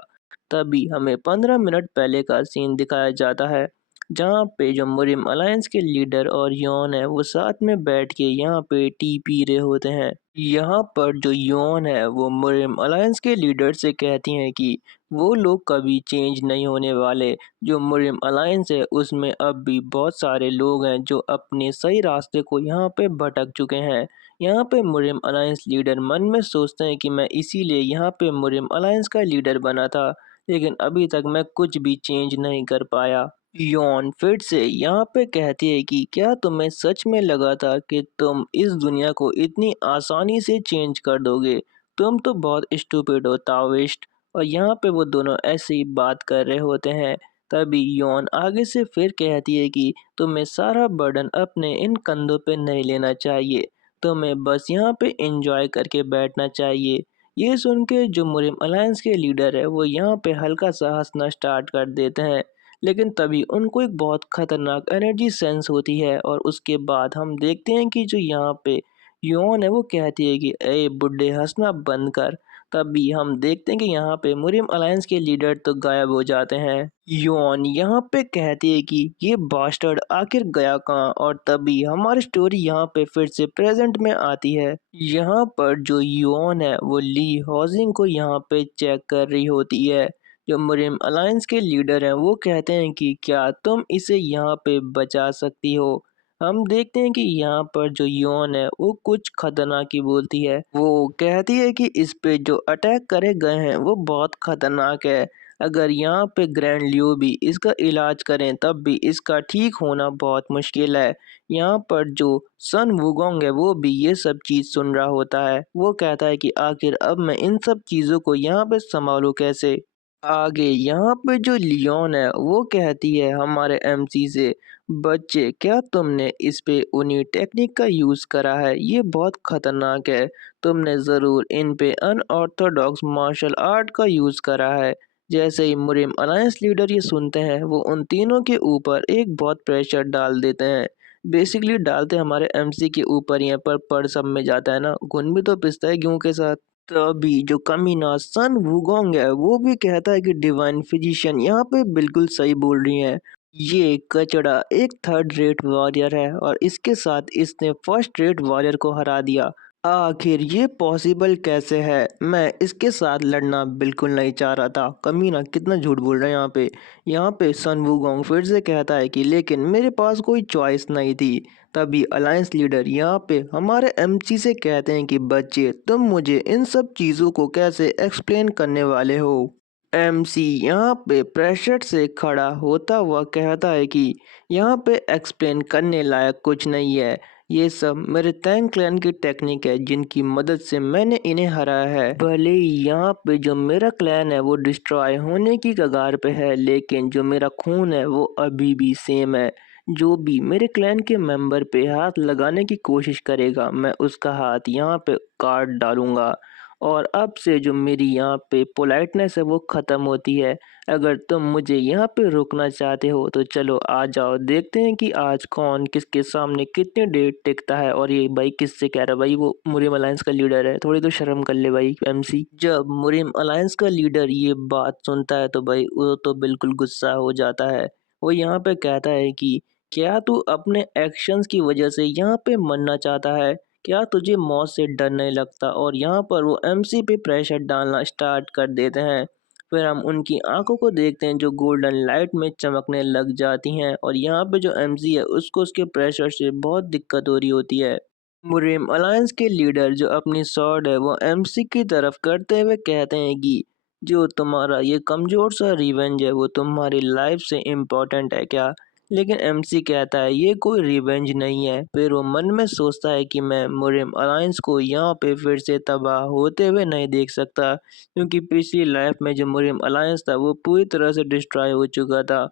तभी हमें 15 मिनट पहले का सीन दिखाया जाता है जहाँ पे जो मुरिम अलायंस के लीडर और यॉन है वो साथ में बैठ के यहाँ पे टी पी रहे होते हैं। यहाँ पर जो यॉन है वो मुरिम अलायंस के लीडर से कहती हैं कि वो लोग कभी चेंज नहीं होने वाले। जो मुरिम अलायंस है उसमें अब भी बहुत सारे लोग हैं जो अपने सही रास्ते को यहाँ पे भटक चुके हैं। यहाँ पे मुरिम अलायंस लीडर मन में सोचते हैं कि मैं इसीलिए यहाँ पे मुरिम अलायंस का लीडर बना था, लेकिन अभी तक मैं कुछ भी चेंज नहीं कर पाया। यॉन फिर से यहाँ पे कहती है कि क्या तुम्हें सच में लगा था कि तुम इस दुनिया को इतनी आसानी से चेंज कर दोगे? तुम तो बहुत स्टूपिड हो ताओइस्ट। और यहाँ पे वो दोनों ऐसे ही बात कर रहे होते हैं। तभी यॉन आगे से फिर कहती है कि तुम्हें सारा बर्डन अपने इन कंधों पे नहीं लेना चाहिए। तुम्हें बस यहाँ पे एंजॉय करके बैठना चाहिए। ये सुन के जो मुरिम अलायंस के लीडर है वो यहाँ पे हल्का सा हंसना स्टार्ट कर देते हैं। लेकिन तभी उनको एक बहुत खतरनाक एनर्जी सेंस होती है और उसके बाद हम देखते हैं कि जो यहाँ पे योन है वो कहती है कि ए बुड्ढे, हंसना बंद कर। तभी हम देखते हैं कि यहाँ पे मुरिम अलायंस के लीडर तो गायब हो जाते हैं। योन यहाँ पे कहती है कि ये बास्टर्ड आखिर गया कहाँ। और तभी हमारी स्टोरी यहाँ पे फिर से प्रेजेंट में आती है। यहाँ पर जो योन है वो ली हॉजिंग को यहाँ पे चेक कर रही होती है। जो मुरिम अलायंस के लीडर हैं वो कहते हैं कि क्या तुम इसे यहाँ पे बचा सकती हो। हम देखते हैं कि यहाँ पर जो यौन है वो कुछ खतरनाक ही बोलती है। वो कहती है कि इस पे जो अटैक करे गए हैं वो बहुत खतरनाक है। अगर यहाँ पे ग्रैंड लियो भी इसका इलाज करें तब भी इसका ठीक होना बहुत मुश्किल है। यहाँ पर जो सन वुगोंग है वो भी ये सब चीज़ सुन रहा होता है। वो कहता है कि आखिर अब मैं इन सब चीज़ों को यहाँ पे संभालूं कैसे। आगे यहाँ पे जो लियोन है वो कहती है हमारे एमसी से, बच्चे क्या तुमने इस पे उन्हीं टेक्निक का यूज़ करा है? ये बहुत खतरनाक है। तुमने ज़रूर इन पे अनऑर्थोडॉक्स मार्शल आर्ट का यूज़ करा है जैसे ही मुरिम अलायंस लीडर ये सुनते हैं वो उन तीनों के ऊपर एक बहुत प्रेशर डाल देते हैं। बेसिकली डालते हमारे एमसी के ऊपर ही है, पर सब में जाता है ना, घुन भी तो पिसता है गेहूं के साथ। तभी जो कमीना सन वुगोंग है वो भी कहता है कि डिवाइन फिजिशियन यहाँ पे बिल्कुल सही बोल रही है। ये कचड़ा एक थर्ड रेट वॉरियर है और इसके साथ इसने फर्स्ट रेट वॉरियर को हरा दिया। आखिर ये पॉसिबल कैसे है? मैं इसके साथ लड़ना बिल्कुल नहीं चाह रहा था। कमीना कितना झूठ बोल रहा है यहाँ पे। यहाँ पे सन वुगोंग फिर से कहता है कि लेकिन मेरे पास कोई चॉइस नहीं थी। तभी अलायंस लीडर यहाँ पे हमारे एमसी से कहते हैं कि बच्चे तुम मुझे इन सब चीज़ों को कैसे एक्सप्लेन करने वाले हो। एमसी यहाँ पे प्रेशर से खड़ा होता हुआ कहता है कि यहाँ पे एक्सप्लेन करने लायक कुछ नहीं है। ये सब मेरे टैंक क्लैन की टेक्निक है जिनकी मदद से मैंने इन्हें हराया है। भले ही यहाँ पे जो मेरा क्लैन है वो डिस्ट्रॉय होने की कगार पे है, लेकिन जो मेरा खून है वो अभी भी सेम है। जो भी मेरे क्लैन के मेंबर पे हाथ लगाने की कोशिश करेगा मैं उसका हाथ यहाँ पे काट डालूंगा। और अब से जो मेरी यहाँ पे पोलाइटनेस है वो ख़त्म होती है। अगर तुम मुझे यहाँ पे रोकना चाहते हो तो चलो आ जाओ, देखते हैं कि आज कौन किसके सामने कितनी देर टिकता है। और ये भाई किससे कह रहा है भाई, वो मुरिम अलायंस का लीडर है, थोड़ी तो शर्म कर ले भाई एमसी। जब मुरिम अलायंस का लीडर ये बात सुनता है तो भाई वो तो बिल्कुल गुस्सा हो जाता है। वो यहाँ पे कहता है कि क्या तू अपने एक्शंस की वजह से यहाँ पे मरना चाहता है? क्या तुझे मौत से डर नहीं लगता? और यहाँ पर वो एमसी पे प्रेशर डालना स्टार्ट कर देते हैं। फिर हम उनकी आंखों को देखते हैं जो गोल्डन लाइट में चमकने लग जाती हैं और यहाँ पे जो एमसी है उसको उसके प्रेशर से बहुत दिक्कत हो रही होती है। मुरिम अलायंस के लीडर जो अपनी सॉर्ड है वो एमसी की तरफ करते हुए कहते हैं कि जो तुम्हारा ये कमजोर सा रिवेंज है वो तुम्हारी लाइफ से इम्पोर्टेंट है क्या? लेकिन एमसी कहता है ये कोई रिवेंज नहीं है। फिर वो मन में सोचता है कि मैं मुरिम अलायंस को यहाँ पे फिर से तबाह होते हुए नहीं देख सकता, क्योंकि पिछली लाइफ में जो मुरिम अलायंस था वो पूरी तरह से डिस्ट्रॉय हो चुका था।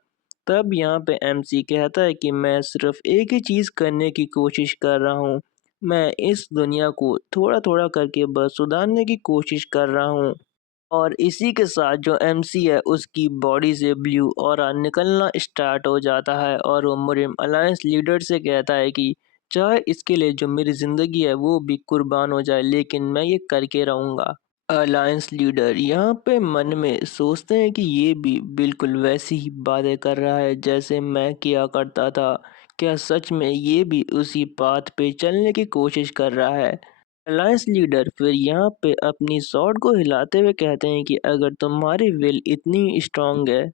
तब यहाँ पे एमसी कहता है कि मैं सिर्फ एक ही चीज़ करने की कोशिश कर रहा हूँ। मैं इस दुनिया को थोड़ा थोड़ा करके बस सुधारने की कोशिश कर रहा हूँ। और इसी के साथ जो एमसी है उसकी बॉडी से ब्लू ऑरा निकलना स्टार्ट हो जाता है और वो मुरिम अलायंस लीडर से कहता है कि चाहे इसके लिए जो मेरी ज़िंदगी है वो भी कुर्बान हो जाए, लेकिन मैं ये करके रहूँगा। अलायंस लीडर यहाँ पे मन में सोचते हैं कि ये भी बिल्कुल वैसी ही बातें कर रहा है जैसे मैं किया करता था। क्या सच में ये भी उसी पाथ पे चलने की कोशिश कर रहा है? अलायंस लीडर फिर यहाँ पे अपनी स्वॉर्ड को हिलाते हुए कहते हैं कि अगर तुम्हारी विल इतनी स्ट्रांग है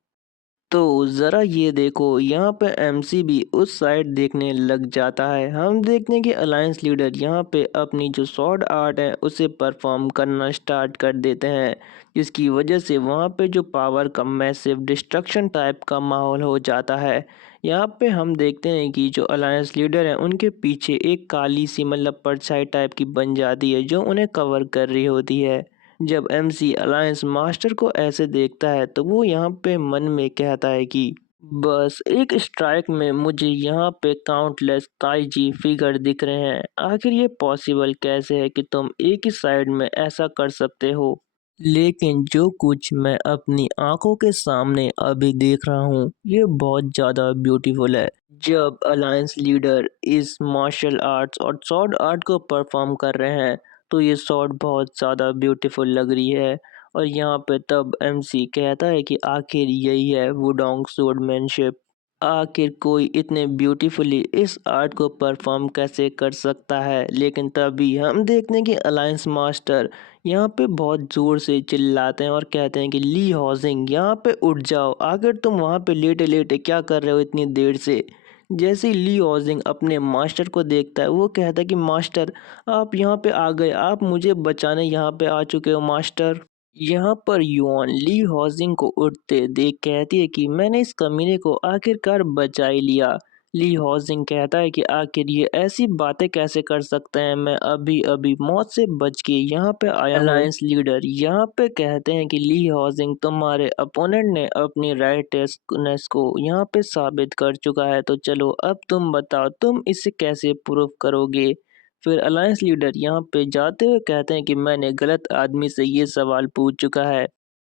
तो जरा ये देखो। यहाँ पे एमसी भी उस साइड देखने लग जाता है। हम देखते हैं कि अलायंस लीडर यहाँ पे अपनी जो स्वॉर्ड आर्ट है उसे परफॉर्म करना स्टार्ट कर देते हैं, जिसकी वजह से वहाँ पे जो पावर का मैसिव डिस्ट्रक्शन टाइप का माहौल हो जाता है। यहाँ पे हम देखते हैं कि जो अलायंस लीडर है उनके पीछे एक काली सी मतलब परछाई टाइप की बन जाती है जो उन्हें कवर कर रही होती है। जब एमसी अलायंस मास्टर को ऐसे देखता है तो वो यहाँ पे मन में कहता है कि बस एक स्ट्राइक में मुझे यहाँ पे काउंटलेस ताइजी फिगर दिख रहे हैं। आखिर ये पॉसिबल कैसे है कि तुम एक ही साइड में ऐसा कर सकते हो? लेकिन जो कुछ मैं अपनी आंखों के सामने अभी देख रहा हूँ ये बहुत ज़्यादा ब्यूटीफुल है। जब अलायंस लीडर इस मार्शल आर्ट्स और स्वॉर्ड आर्ट को परफॉर्म कर रहे हैं तो ये स्वॉर्ड बहुत ज़्यादा ब्यूटीफुल लग रही है। और यहाँ पे तब एमसी कहता है कि आखिर यही है वुडोंग स्वॉर्डमैनशिप। आखिर कोई इतने ब्यूटीफुली इस आर्ट को परफॉर्म कैसे कर सकता है? लेकिन तभी हम देखते हैं कि अलायंस मास्टर यहाँ पे बहुत ज़ोर से चिल्लाते हैं और कहते हैं कि ली हॉजिंग यहाँ पे उठ जाओ। आखिर तुम वहाँ पे लेटे लेटे क्या कर रहे हो इतनी देर से? जैसे ही ली हॉजिंग अपने मास्टर को देखता है वो कहता है कि मास्टर आप यहाँ पे आ गए, आप मुझे बचाने यहाँ पे आ चुके हो मास्टर। यहाँ पर युआन ली हॉजिंग को उठते देख कहती है कि मैंने इस कमीने को आखिरकार बचा ही लिया। ली हॉजिंग कहता है कि आखिर ये ऐसी बातें कैसे कर सकते हैं, मैं अभी अभी मौत से बच के यहाँ पे आया हूँ। अलायंस लीडर यहाँ पे कहते हैं कि ली हॉजिंग तुम्हारे अपोनेंट ने अपनी राइटनेस को यहाँ पे साबित कर चुका है, तो चलो अब तुम बताओ तुम इसे कैसे प्रूव करोगे? फिर अलायंस लीडर यहाँ पे जाते हुए कहते हैं कि मैंने गलत आदमी से ये सवाल पूछ चुका है।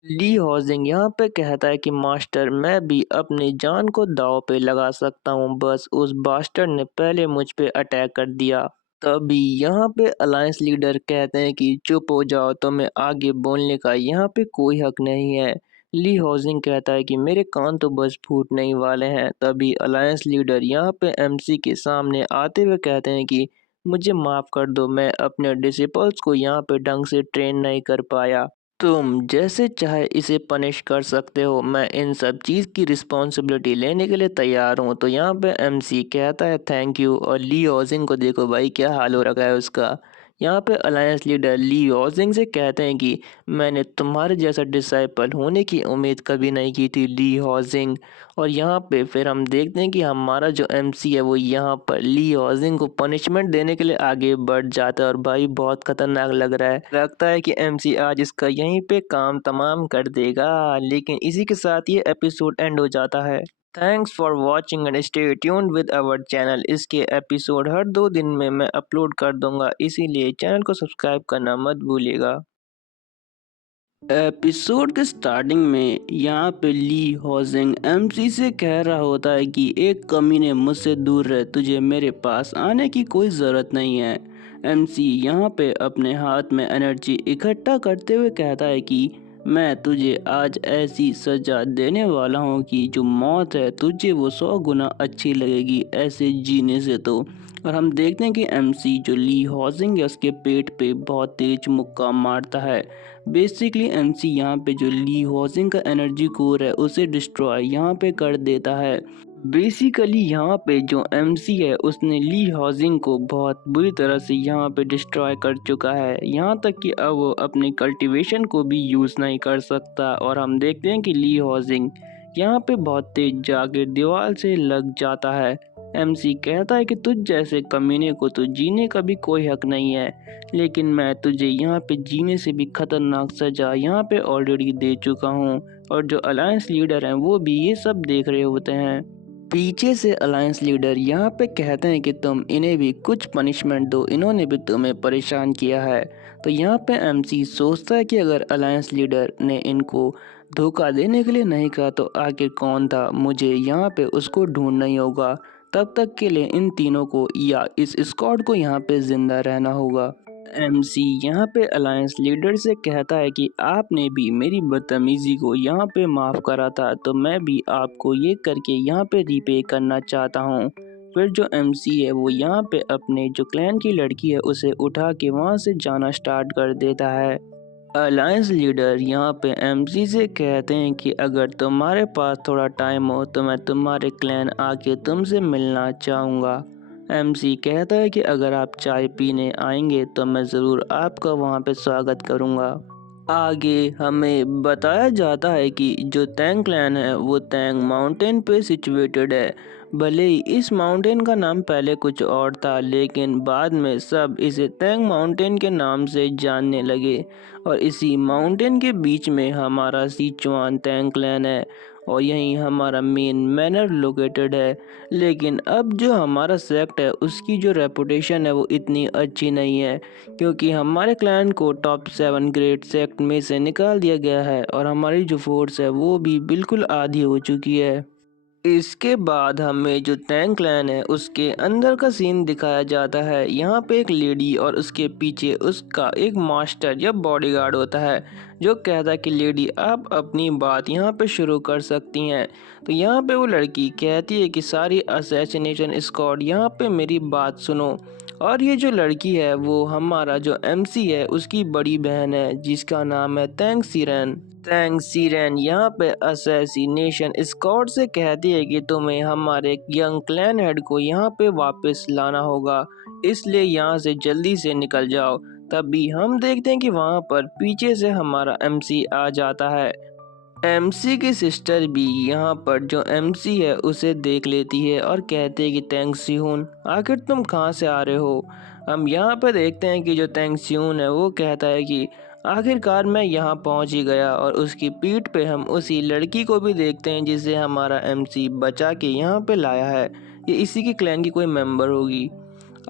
ली हॉजिंग यहाँ पे कहता है कि मास्टर मैं भी अपनी जान को दांव पे लगा सकता हूँ, बस उस बास्टर्ड ने पहले मुझ पे अटैक कर दिया। तभी यहाँ पे अलायंस लीडर कहते हैं कि चुप हो जाओ, तुम्हें आगे बोलने का यहाँ पे कोई हक नहीं है। ली हॉजिंग कहता है कि मेरे कान तो बस फूटने ही वाले हैं। तभी अलायंस लीडर यहाँ पे एमसी के सामने आते हुए कहते हैं कि मुझे माफ कर दो, मैं अपने डिसिपल्स को यहाँ पे ढंग से ट्रेन नहीं कर पाया। तुम जैसे चाहे इसे पनिश कर सकते हो, मैं इन सब चीज़ की रिस्पॉन्सिबिलिटी लेने के लिए तैयार हूँ। तो यहाँ पे एमसी कहता है थैंक यू, और ली हॉजिंग को देखो भाई क्या हाल हो रखा है उसका। यहाँ पे अलायंस लीडर ली हॉजिंग से कहते हैं कि मैंने तुम्हारे जैसा डिसाइपल होने की उम्मीद कभी नहीं की थी ली हॉजिंग। और यहाँ पे फिर हम देखते हैं कि हमारा जो एमसी है वो यहाँ पर ली हॉजिंग को पनिशमेंट देने के लिए आगे बढ़ जाता है, और भाई बहुत खतरनाक लग रहा है। लगता है कि एमसी आज इसका यहीं पे काम तमाम कर देगा। लेकिन इसी के साथ ये एपिसोड एंड हो जाता है। Thanks for watching and stay tuned with our channel. इसके एपिसोड हर 2 दिन में मैं अपलोड कर दूंगा, इसीलिए चैनल को सब्सक्राइब करना मत भूलिएगा। एपिसोड के स्टार्टिंग में यहाँ पे ली हॉजिंग एमसी से कह रहा होता है कि एक कमीने मुझसे दूर रहे, तुझे मेरे पास आने की कोई ज़रूरत नहीं है। एमसी यहाँ पे अपने हाथ में एनर्जी इकट्ठा करते हुए कहता है कि मैं तुझे आज ऐसी सज़ा देने वाला हूँ कि जो मौत है तुझे वो 100 गुना अच्छी लगेगी ऐसे जीने से। तो और हम देखते हैं कि एमसी जो ली हॉजिंग है उसके पेट पे बहुत तेज मुक्का मारता है। बेसिकली एमसी यहाँ पे जो ली हॉजिंग का एनर्जी कोर है उसे डिस्ट्रॉय यहाँ पे कर देता है। बेसिकली यहाँ पे जो एमसी है उसने ली हॉजिंग को बहुत बुरी तरह से यहाँ पे डिस्ट्रॉय कर चुका है, यहाँ तक कि अब वो अपनी कल्टीवेशन को भी यूज़ नहीं कर सकता। और हम देखते हैं कि ली हॉजिंग यहाँ पे बहुत तेज जाके दीवार से लग जाता है। एमसी कहता है कि तुझ जैसे कमीने को तो जीने का भी कोई हक नहीं है, लेकिन मैं तुझे यहाँ पे जीने से भी खतरनाक सजा यहाँ पे ऑलरेडी दे चुका हूँ। और जो अलायंस लीडर हैं वो भी ये सब देख रहे होते हैं। पीछे से अलायंस लीडर यहाँ पे कहते हैं कि तुम इन्हें भी कुछ पनिशमेंट दो, इन्होंने भी तुम्हें परेशान किया है। तो यहाँ पे एमसी सोचता है कि अगर अलायंस लीडर ने इनको धोखा देने के लिए नहीं कहा तो आखिर कौन था, मुझे यहाँ पे उसको ढूंढना ही होगा। तब तक के लिए इन तीनों को या इस स्क्वाड को यहाँ पे जिंदा रहना होगा। एमसी यहाँ पे अलायंस लीडर से कहता है कि आपने भी मेरी बदतमीजी को यहाँ पे माफ़ करा था, तो मैं भी आपको ये करके यहाँ पे रिपे करना चाहता हूँ। फिर जो एमसी है वो यहाँ पे अपने जो क्लैन की लड़की है उसे उठा के वहाँ से जाना स्टार्ट कर देता है। अलायंस लीडर यहाँ पे एमसी से कहते हैं कि अगर तुम्हारे पास थोड़ा टाइम हो तो मैं तुम्हारे क्लैन आके तुमसे मिलना चाहूँगा। एमसी कहता है कि अगर आप चाय पीने आएंगे तो मैं ज़रूर आपका वहाँ पे स्वागत करूँगा। आगे हमें बताया जाता है कि जो तैंग क्लैन है वो तैंग माउंटेन पे सिचुएटेड है। भले ही इस माउंटेन का नाम पहले कुछ और था, लेकिन बाद में सब इसे तैंग माउंटेन के नाम से जानने लगे। और इसी माउंटेन के बीच में हमारा सिचुआन तैंग क्लैन है, और यहीं हमारा मेन मैनर लोकेटेड है। लेकिन अब जो हमारा सेक्ट है उसकी जो रेपुटेशन है वो इतनी अच्छी नहीं है, क्योंकि हमारे क्लैन को टॉप 7 ग्रेट सेक्ट में से निकाल दिया गया है, और हमारी जो फोर्स है वो भी बिल्कुल आधी हो चुकी है। इसके बाद हमें जो टैंक क्लैन है उसके अंदर का सीन दिखाया जाता है। यहाँ पे एक लेडी और उसके पीछे उसका एक मास्टर या बॉडीगार्ड होता है, जो कहता है कि लेडी आप अपनी बात यहाँ पे शुरू कर सकती हैं। तो यहाँ पे वो लड़की कहती है कि सारी असैसिनेशन स्क्वाड यहाँ पे मेरी बात सुनो। और ये जो लड़की है वो हमारा जो एमसी है उसकी बड़ी बहन है, जिसका नाम है तैंग सीरेन। तैंग सीरेन यहाँ पे असैसिनेशन स्क्वाड से कहती है कि तुम्हें हमारे यंग क्लैन हेड को यहाँ पे वापस लाना होगा, इसलिए यहाँ से जल्दी से निकल जाओ। तभी हम देखते हैं कि वहाँ पर पीछे से हमारा एमसी आ जाता है। एमसी की सिस्टर भी यहाँ पर जो एमसी है उसे देख लेती है और कहती है कि तैंग सिहून आखिर तुम कहाँ से आ रहे हो। हम यहाँ पर देखते हैं कि जो तैंग सिहून है वो कहता है कि आखिरकार मैं यहाँ पहुँच ही गया, और उसकी पीठ पे हम उसी लड़की को भी देखते हैं जिसे हमारा एमसी बचा के यहाँ पे लाया है। ये इसी की क्लैन की कोई मेंबर होगी।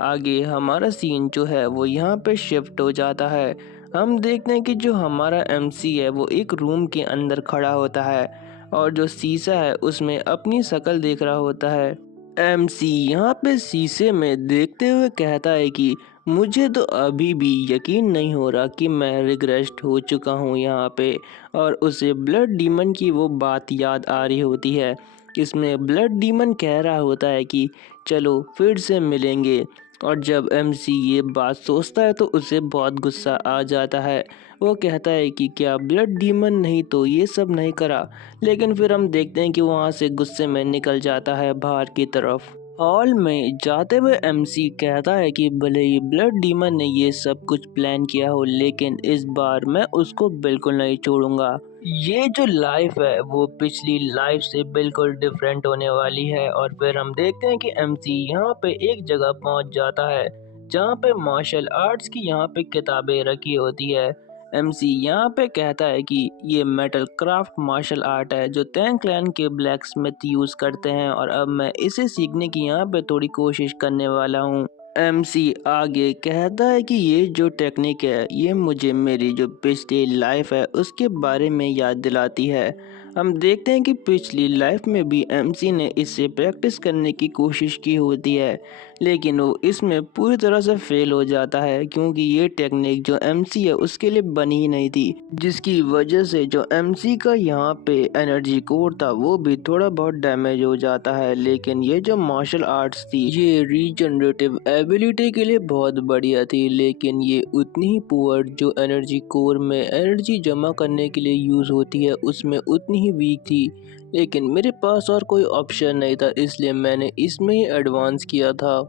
आगे हमारा सीन जो है वो यहाँ पे शिफ्ट हो जाता है। हम देखते हैं कि जो हमारा एमसी है वो एक रूम के अंदर खड़ा होता है और जो शीशा है उसमें अपनी शक्ल देख रहा होता है। एमसी यहाँ पे शीशे में देखते हुए कहता है कि मुझे तो अभी भी यकीन नहीं हो रहा कि मैं रिग्रेस्ट हो चुका हूँ यहाँ पे। और उसे ब्लड डीमन की वो बात याद आ रही होती है। इसमें ब्लड डीमन कह रहा होता है कि चलो फिर से मिलेंगे। और जब एमसी ये बात सोचता है तो उसे बहुत गुस्सा आ जाता है। वो कहता है कि क्या ब्लड डीमन नहीं तो ये सब नहीं करा। लेकिन फिर हम देखते हैं कि वहाँ से गुस्से में निकल जाता है बाहर की तरफ। हॉल में जाते हुए एमसी कहता है कि भले ही ब्लड डीमन ने ये सब कुछ प्लान किया हो लेकिन इस बार मैं उसको बिल्कुल नहीं छोड़ूंगा। ये जो लाइफ है वो पिछली लाइफ से बिल्कुल डिफरेंट होने वाली है। और फिर हम देखते हैं कि एमसी यहाँ पे एक जगह पहुँच जाता है जहाँ पे मार्शल आर्ट्स की यहाँ पे किताबें रखी होती है। एमसी यहाँ पे कहता है कि ये मेटल क्राफ्ट मार्शल आर्ट है जो टैंग क्लैन के ब्लैक स्मिथ यूज करते हैं और अब मैं इसे सीखने की यहाँ पे थोड़ी कोशिश करने वाला हूँ। एमसी आगे कहता है कि ये जो टेक्निक है ये मुझे मेरी जो पिछली लाइफ है उसके बारे में याद दिलाती है। हम देखते हैं कि पिछली लाइफ में भी एमसी ने इससे प्रैक्टिस करने की कोशिश की होती है लेकिन वो इसमें पूरी तरह से फेल हो जाता है क्योंकि ये टेक्निक जो एमसी है उसके लिए बनी ही नहीं थी, जिसकी वजह से जो एमसी का यहाँ पे एनर्जी कोर था वो भी थोड़ा बहुत डैमेज हो जाता है। लेकिन ये जो मार्शल आर्ट्स थी ये रीजनरेटिव एबिलिटी के लिए बहुत बढ़िया थी लेकिन ये उतनी ही पुअर जो एनर्जी कोर में एनर्जी जमा करने के लिए यूज होती है उसमें उतनी ही वीक थी। लेकिन मेरे पास और कोई ऑप्शन नहीं था इसलिए मैंने इसमें ही एडवांस किया था।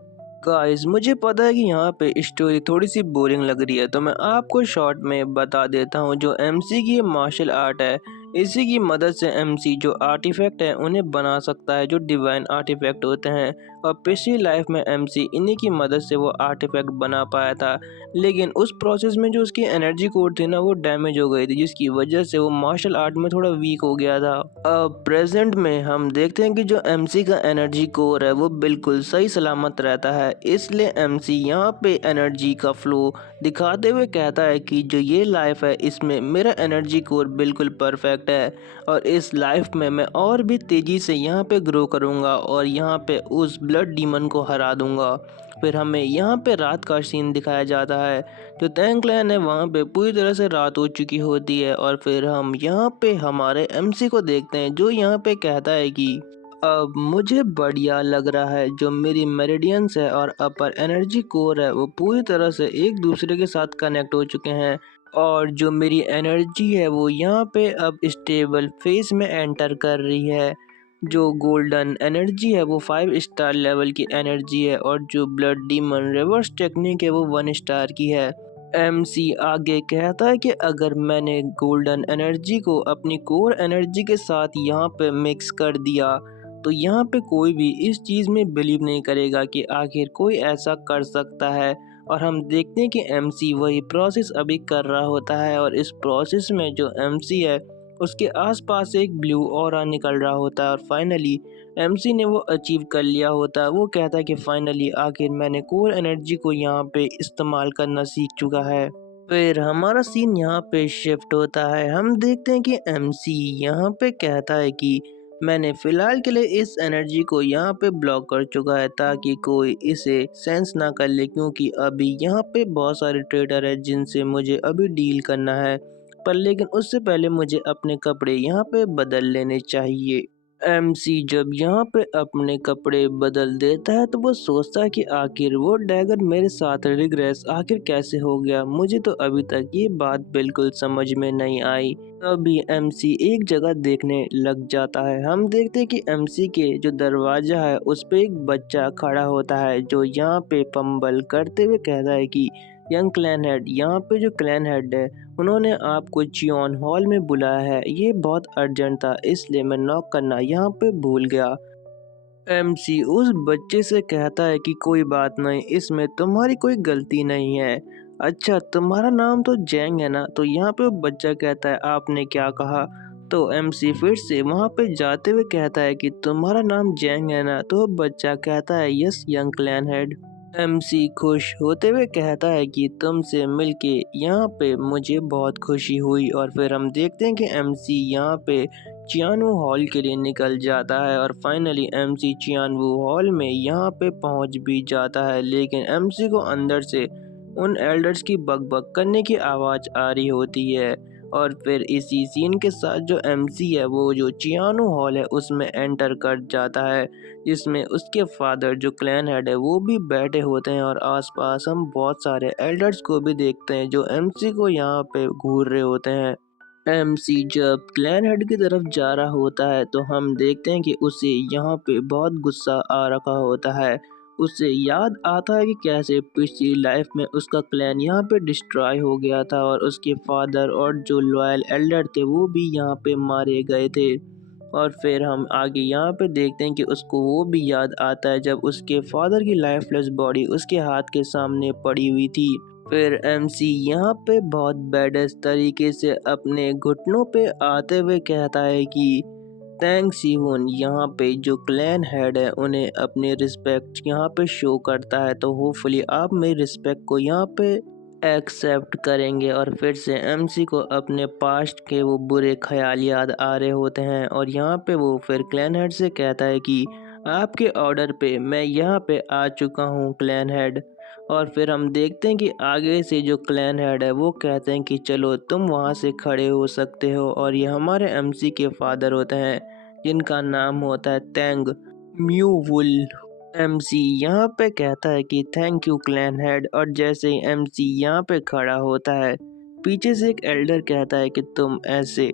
गाइस मुझे पता है कि यहाँ पे स्टोरी थोड़ी सी बोरिंग लग रही है तो मैं आपको शॉर्ट में बता देता हूँ। जो एमसी की मार्शल आर्ट है इसी की मदद से एमसी जो आर्टिफैक्ट है उन्हें बना सकता है जो डिवाइन आर्टिफैक्ट होते हैं। और पिछली लाइफ में एमसी इन्हीं की मदद से वो आर्टिफैक्ट बना पाया था लेकिन उस प्रोसेस में जो उसकी एनर्जी कोर थी ना वो डैमेज हो गई थी जिसकी वजह से वो मार्शल आर्ट में थोड़ा वीक हो गया था। अब प्रेजेंट में हम देखते हैं कि जो एमसी का एनर्जी कोर है वो बिल्कुल सही सलामत रहता है इसलिए एमसी यहाँ पे एनर्जी का फ्लो दिखाते हुए कहता है कि जो ये लाइफ है इसमें मेरा एनर्जी कोर बिल्कुल परफेक्ट है और इस लाइफ में मैं और भी तेजी से यहाँ पे ग्रो करूँगा और यहाँ पे उस ब्लड डीमन को हरा दूंगा। फिर हमें यहाँ पे रात का सीन दिखाया जाता है। जो टैंग क्लैन है वहाँ पे पूरी तरह से रात हो चुकी होती है और फिर हम यहाँ पे हमारे एमसी को देखते हैं जो यहाँ पे कहता है कि अब मुझे बढ़िया लग रहा है। जो मेरी मेरिडियंस है और अपर एनर्जी कोर है वो पूरी तरह से एक दूसरे के साथ कनेक्ट हो चुके हैं और जो मेरी एनर्जी है वो यहाँ पे अब स्टेबल फेज में एंटर कर रही है। जो गोल्डन एनर्जी है वो 5 स्टार लेवल की एनर्जी है और जो ब्लड डीमन रिवर्स टेक्निक है वो 1 स्टार की है। एमसी आगे कहता है कि अगर मैंने गोल्डन एनर्जी को अपनी कोर एनर्जी के साथ यहाँ पे मिक्स कर दिया तो यहाँ पे कोई भी इस चीज़ में बिलीव नहीं करेगा कि आखिर कोई ऐसा कर सकता है। और हम देखते हैं कि एमसी वही प्रोसेस अभी कर रहा होता है और इस प्रोसेस में जो एमसी है उसके आसपास एक ब्लू ऑरा निकल रहा होता है और फाइनली एमसी ने वो अचीव कर लिया होता है। वो कहता है कि फाइनली आखिर मैंने कोर एनर्जी को यहाँ पे इस्तेमाल करना सीख चुका है। फिर हमारा सीन यहाँ पे शिफ्ट होता है। हम देखते हैं कि एमसी यहाँ पे कहता है कि मैंने फिलहाल के लिए इस एनर्जी को यहाँ पे ब्लॉक कर चुका है ताकि कोई इसे सेंस ना कर ले क्योंकि अभी यहाँ पे बहुत सारे ट्रेडर है जिनसे मुझे अभी डील करना है। पर लेकिन उससे पहले मुझे अपने कपड़े यहाँ पे बदल लेने चाहिए। एमसी जब यहाँ पे अपने कपड़े बदल देता है तो वो सोचता है कि आखिर वो डैगर मेरे साथ रिग्रेस आखिर कैसे हो गया। मुझे तो अभी तक ये बात बिल्कुल समझ में नहीं आई। तभी एमसी एक जगह देखने लग जाता है। हम देखते हैं कि एमसी के जो दरवाजा है उस पे एक बच्चा खड़ा होता है जो यहाँ पे फंबल करते हुए कहता है कि यंग क्लैन हेड, यहाँ पे जो क्लैन हेड है उन्होंने आपको चियोन हॉल में बुलाया है। ये बहुत अर्जेंट था इसलिए मैं नॉक करना यहाँ पे भूल गया। एमसी उस बच्चे से कहता है कि कोई बात नहीं, इसमें तुम्हारी कोई गलती नहीं है। अच्छा तुम्हारा नाम तो जैंग है ना। तो यहाँ पे वो बच्चा कहता है आपने क्या कहा। तो एमसी फिर से वहाँ पे जाते हुए कहता है कि तुम्हारा नाम जैंग है ना। तो वो बच्चा कहता है yes young clan head. MC खुश होते हुए कहता है कि तुमसे मिलके यहाँ पे मुझे बहुत खुशी हुई। और फिर हम देखते हैं कि एमसी यहाँ पे चियानवू हॉल के लिए निकल जाता है और फाइनली एमसी चियानवू हॉल में यहाँ पे पहुँच भी जाता है। लेकिन एमसी को अंदर से उन एल्डर्स की बकबक करने की आवाज़ आ रही होती है। और फिर इसी सीन के साथ जो एमसी है वो जो चियानो हॉल है उसमें एंटर कर जाता है, जिसमें उसके फादर जो क्लैन हेड है वो भी बैठे होते हैं। और आसपास हम बहुत सारे एल्डर्स को भी देखते हैं जो एमसी को यहाँ पे घूर रहे होते हैं। एमसी जब क्लैन हेड की तरफ जा रहा होता है तो हम देखते हैं कि उसे यहाँ पे बहुत गुस्सा आ रखा होता है। उसे याद आता है कि कैसे पिछली लाइफ में उसका क्लैन यहाँ पे डिस्ट्रॉय हो गया था और उसके फादर और जो लॉयल एल्डर थे वो भी यहाँ पे मारे गए थे। और फिर हम आगे यहाँ पे देखते हैं कि उसको वो भी याद आता है जब उसके फादर की लाइफलेस बॉडी उसके हाथ के सामने पड़ी हुई थी। फिर एमसी यहाँ पे बहुत बैडेस तरीके से अपने घुटनों पे आते हुए कहता है कि थैंक्स इवन यहाँ पे जो क्लैन हेड है उन्हें अपनी रिस्पेक्ट यहाँ पे शो करता है, तो होपफुली आप मेरी रिस्पेक्ट को यहाँ पे एक्सेप्ट करेंगे। और फिर से एमसी को अपने पास्ट के वो बुरे ख्याल याद आ रहे होते हैं और यहाँ पे वो फिर क्लैन हेड से कहता है कि आपके ऑर्डर पे मैं यहाँ पे आ चुका हूँ क्लैन हेड। और फिर हम देखते हैं कि आगे से जो क्लैन हेड है वो कहते हैं कि चलो तुम वहाँ से खड़े हो सकते हो। और ये हमारे एमसी के फादर होते हैं जिनका नाम होता है तेंग म्यूवुल। एमसी यहाँ पे कहता है कि थैंक यू क्लैन हेड। और जैसे ही एमसी यहाँ पे खड़ा होता है पीछे से एक एल्डर कहता है कि तुम ऐसे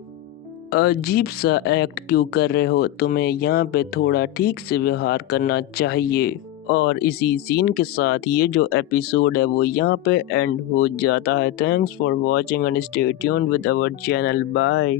अजीब सा एक्ट क्यों कर रहे हो, तुम्हें यहाँ पे थोड़ा ठीक से व्यवहार करना चाहिए। और इसी सीन के साथ ये जो एपिसोड है वो यहाँ पे एंड हो जाता है। Thanks for watching and stay tuned with our channel. Bye.